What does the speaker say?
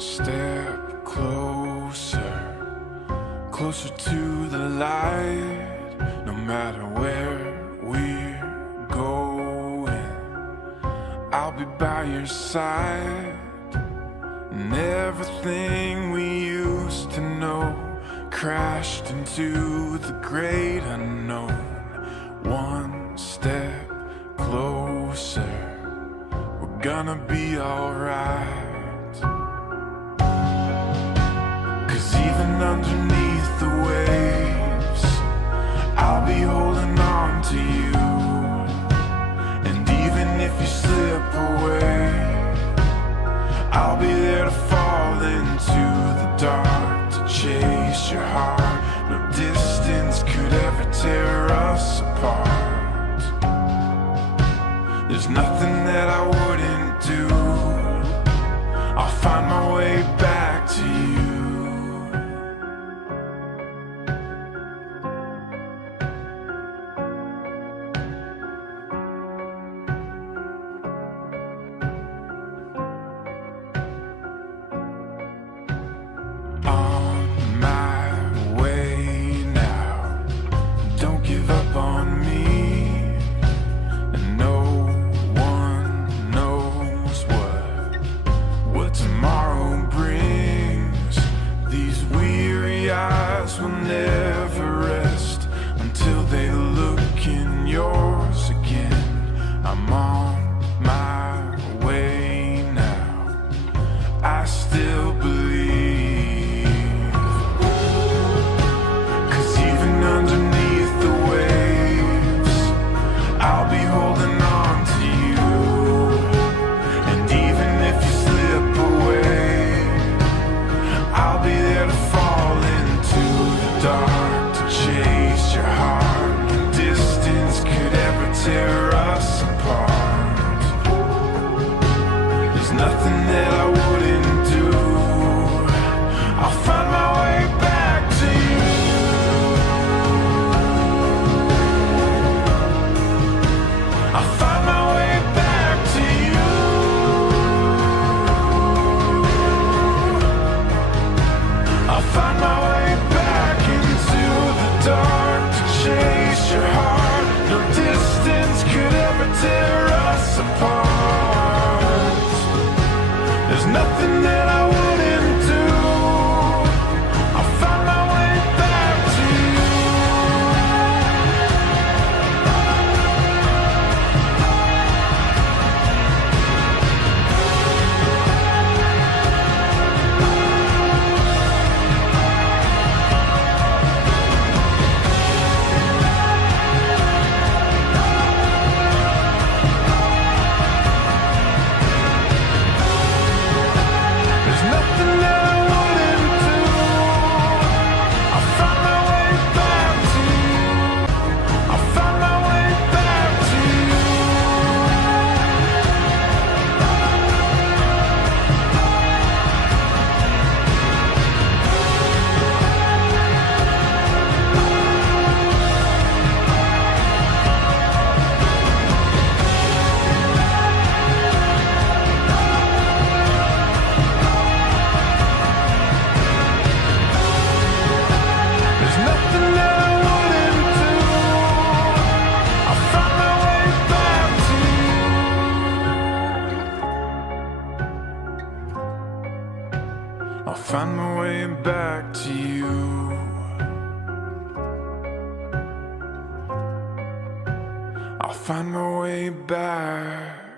step closer, closer to the light. No matter where we're going, I'll be by your side. And everything we used to know crashed into the great unknown. One step closer, we're gonna be alright. 'Cause even underneath the waves, I'll be holding on to you. And even if you slip away, I'll be there to fall into the dark, to chase your heart. No distance could ever tear us apart. There's nothing that I wouldn't do. I'll find my way back to you. Will never rest until they look in yours again. I'm on my way now. I still believe. 'Cause even underneath the waves, I'll be holding on to you. And even if you slip away, I'll be there to fall into the dark, to chase your heart. No distance could ever tear us apart. There's nothing that I wouldn't do. I'll find my way back to you. I'll find my way back to you. I'll find my way back into the dark, to chase your heart. No distance could ever tear us apart. There's nothing that I wouldn't do. I'll find my way back to you. There's nothing that I wouldn't do. I'll find my way back to you. I'll find my way back to you. There's nothing that I wouldn't do. I'll find my way back to you. I'll find my way back to you. I'll find my way back.